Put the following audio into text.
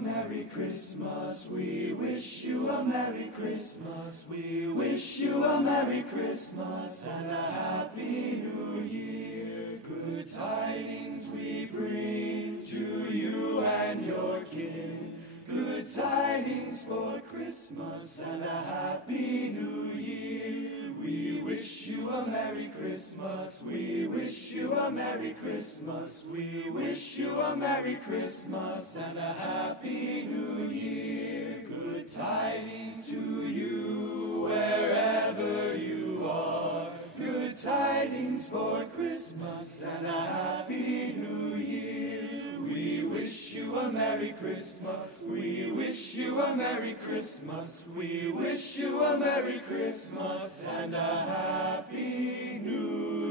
a Merry Christmas. We wish you a Merry Christmas. We wish you a Merry Christmas and a Happy New Year. Good tidings we bring to you and your kin. Good tidings for Christmas and a Happy New Year. We wish you a Merry Christmas. We wish you a Merry Christmas. We wish you a Merry Christmas and a Happy New Year. Good tidings to you wherever you are. Good tidings for Christmas and a Happy New Year. We wish you a Merry Christmas. We wish you a Merry Christmas. We wish you a Merry Christmas and a Happy New Year.